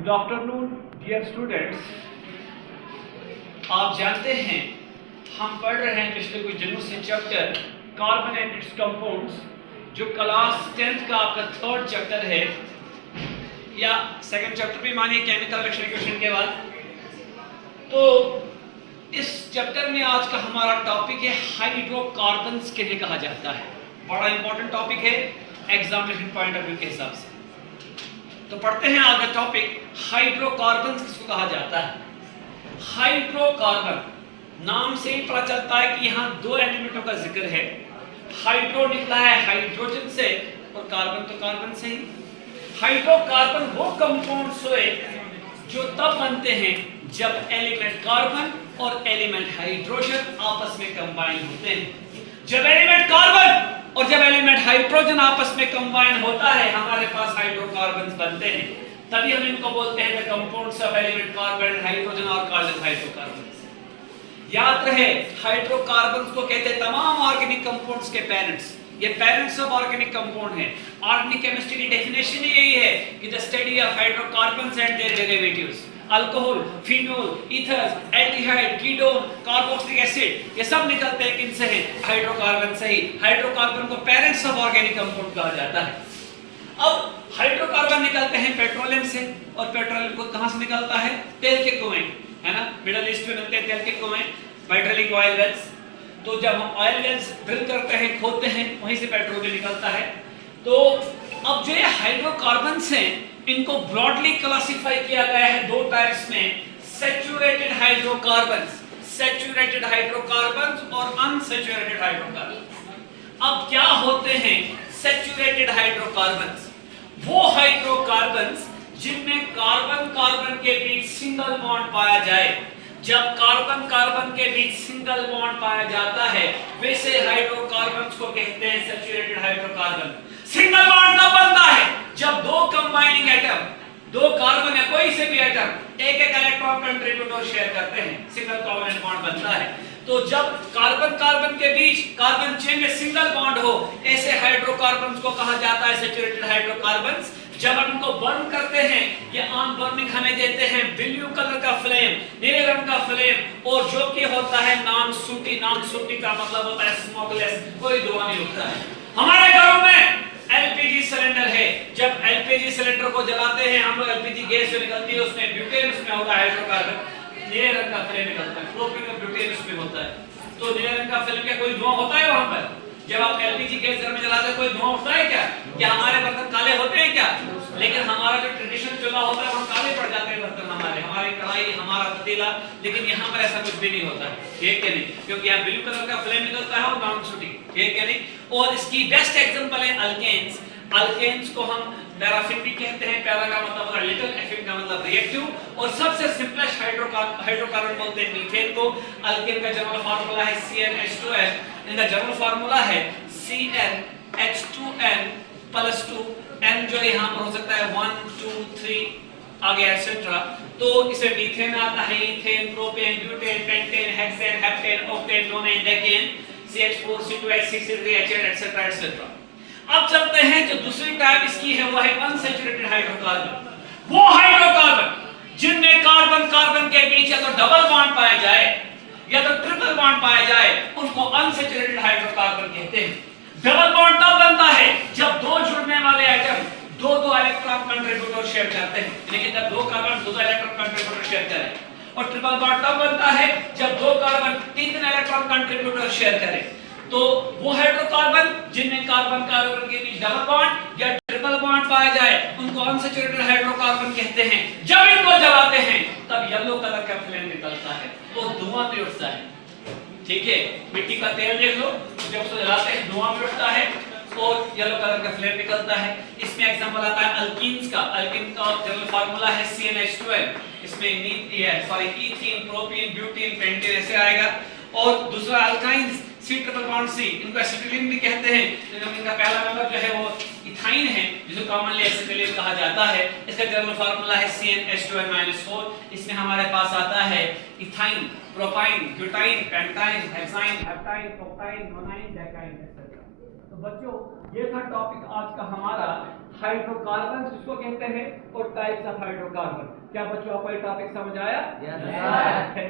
Good afternoon dear students. आप जानते हैं हम पढ़ रहे हैं पिछले कुछ दिनों से chapter carbon and it's compounds, जो क्लास 10th का आपका थर्ड चैप्टर है या सेकंड चैप्टर भी मानिए केमिकल रिएक्शन इक्वेशन के बाद। तो इस चैप्टर में आज का हमारा टॉपिक है हाइड्रोकार्बन्स किन्हें कहा जाता है। बड़ा इंपॉर्टेंट टॉपिक है एग्जामिनेशन पॉइंट ऑफ व्यू के हिसाब से। तो पढ़ते हैं आज का टॉपिक हाइड्रोकार्बन्स किसको कहा जाता है। हाइड्रोकार्बन नाम से ही पता चलता है कि यहाँ दो एलिमेंटों का जिक्र है। हाइड्रो निकला है हाइड्रोजन से और कार्बन तो कार्बन से ही। हाइड्रोकार्बन वो कंपाउंड्स हुए जो तब बनते हैं जब एलिमेंट कार्बन और एलिमेंट हाइड्रोजन आपस में कंबाइन होते हैं। जब एलिमेंट कार्बन और जब एलिमेंट हाइड्रोजन आपस में कंबाइन होता है हमारे पास हाइड्रोकार्बन्स बनते हैं। तभी हम इनको बोलते हैं the compounds of element carbon hydrogen और कार्बन हाइड्रोकार्बन्स। याद रहे हाइड्रोकार्बन्स को कहते हैं तमाम ऑर्गेनिक कंपाउंड्स के पेरेंट्स। ये पेरेंट्स ऑफ ऑर्गेनिक कंपाउंड है। ऑर्गेनिक केमिस्ट्री की डेफिनेशन ही यही है कि the study of hydrocarbons and their derivatives. Alcohol, phenol, ether, aldehyde, ketone, carboxylic acid, ये सब निकलते हैं किनसे हैं? हाइड्रोकार्बन से ही। हाइड्रोकार्बन को पेरेंट्स ऑफ ऑर्गेनिक कंपाउंड कहा जाता है। अब हाइड्रोकार्बन निकलते हैं पेट्रोलियम से, और पेट्रोलियम को कहां से निकलता है? तेल के कुएं, है ना। मिडिल ईस्ट में मिलते हैं तेल के कुएं, पेट्रोलिंग ऑयल वेल्स। तो जब हम ऑयल वेल्स ड्रिल करते हैं, खोदते हैं, वहीं से पेट्रोलियम निकलता है। तो अब जो ये हाइड्रोकार्बन्स हैं इनको ब्रॉडली क्लासिफाई किया गया है दो टाइप्स में, सैचुरेटेड हाइड्रोकार्बन्स, सैचुरेटेड हाइड्रोकार्बन्स और अनसैचुरेटेड हाइड्रोकार्बन्स। अब क्या होते हैं सैचुरेटेड हाइड्रोकार्बन्स? वो हाइड्रोकार्बन्स जिनमें कार्बन कार्बन के बीच सिंगल बॉन्ड पाया जाए। जब कार्बन कार्बन के बीच सिंगल बॉन्ड पाया जाता है वैसे हाइड्रोकार्बन्स को कहते हैं सैचुरेटेड हाइड्रोकार्बन। सिंगल बॉन्ड तब बनता है जब दो कंबाइनिंग एटम, दो कार्बन या कोई से भी एटम एक एक इलेक्ट्रॉन कंट्रीब्यूटर शेयर करते हैं, सिंगल कोवलेंट बॉन्ड बनता है। तो जब कार्बन कार्बन के बीच कार्बन चेन में सिंगल बॉन्ड हो ऐसे हाइड्रोकार्बन्स को कहा जाता है सैचुरेटेड हाइड्रोकार्बन्स। जब हम इनको बर्न करते हैं ये ऑन बर्निंग हमें देते हैं ब्लू कलर का फ्लेम, नीले रंग का फ्लेम, और जो कि होता है नॉन सूटी। नॉन सूटी का मतलब होता है स्मोकलेस, कोई धुआं नहीं उठता है। हमारे घरों में एलपीजी सिलेंडर है। जब एलपीजी सिलेंडर को जलाते हैं हम लोग, एलपीजी गैस जो निकलती है उसमें ब्यूटेन उसमें होता है हाइड्रोकार्बन, नीले रंग का फ्लेम निकलता है, प्रोपेन और ब्यूटेन उसमें होता है। तो नीले रंग का फ्लेम क्या कोई धुआं होता है वहां पर? जब आप एलपीजी गैस घर में जलाते हैं कोई धुआं उठता है क्या? क्या हमारे बर्तन काले होते हैं क्या? लेकिन हमारा जो ट्रेडिशनल चूल्हा होता है वहां काले पड़ जाते हैं बर्तन, हमारी कढ़ाई, हमारा पतीला। लेकिन यहाँ पर ऐसा कुछ भी नहीं होता है, ठीक है नहीं, क्योंकि यहाँ ब्लू कलर का फ्लेम निकलता है और नॉन शूटिंग, ठीक है नहीं। और इसकी बेस्ट एग्जांपल है अल्केन्स। अल्केन्स को हम पैराफिन भी कहते हैं। पैरा का मतलब होता है लिटिल, एफिन का मतलब रिएक्टिव, और सबसे सिंपलेस्ट हाइड्रोकार्बन बोलते हैं मीथेन को। अल्केन का जनरल फार्मूला है CnH2n। इनका जनरल फार्मूला है CnH2n + 2, n जो यहाँ पर हो सकता है 1 2 3 आगे एटसेट्रा। तो इसमें मीथेन आता है, ethane, propane, butane, pentane, hexane, heptane, octane, नोनेन, decane, CH4C2H6C3H8 etcetera etcetera. अब चलते हैं जो दूसरी टाइप इसकी है वो है अनसैचुरेटेड हाइड्रोकार्बन। वो हाइड्रोकार्बन जिनमें कार्बन कार्बन के बीच या तो डबल बॉन्ड पाया जाए या तो ट्रिपल बॉन्ड पाया जाए उनको अनसैचुरेटेड हाइड्रोकार्बन कहते हैं। डबल बॉन्ड तब बनता है जब दो जुड़ने वाले एटम दो इलेक्ट्रॉन कंट्रीब्यूटर शेयर करते हैं, यानी कि जब दो कार्बन दो इलेक्ट्रॉन कंट्रीब्यूटर शेयर करें। और ट्रिपल बॉन्ड तब बनता है जब दो कार्बन तीन इलेक्ट्रॉन कंट्रीब्यूटर शेयर करें। तो वो हाइड्रोकार्बन जिनमें कार्बन कार्बन के बीच डबल बॉन्ड या ट्रिपल बॉन्ड पाया जाए उनको अनसैचुरेटेड हाइड्रोकार्बन कहते हैं। जब इनको जलाते हैं तब येलो कलर का फ्लेम निकलता है और धुआं भी उठता है, ठीक है। मिट्टी का तेल देख लो, जब उसको जलाते हैं धुआं भी उठता है और येलो कलर का फ्लेम निकलता है। इसमें एग्जांपल आता है अल्कीन्स का। अल्कीन का जनरल फार्मूला है CnH2n। इसमें ईथीन, प्रोपीन, ब्यूटीन, पेंटेन ऐसे आएगा। और दूसरा अल्काइंस C++C, इनको एसिटिलीन भी कहते हैं। इनका पहला मेंबर जो है वो इथाइन है जिसे कॉमनली एसिटिलीन कहा जाता है। इसका जनरल फार्मूला है CnH2n-4। इसमें हमारे पास आता है ethyne, propyne, butyne, pentyne, hexyne, heptyne, octyne, nonyne, decyne etcetera. तो बच्चों ये था टॉपिक आज का हमारा, हाइड्रोकार्बन जिसको कहते हैं और टाइप्स ऑफ हाइड्रोकार्बन। क्या बच्चों आपको ये टॉपिक समझ आया? Yes, sir. थैंक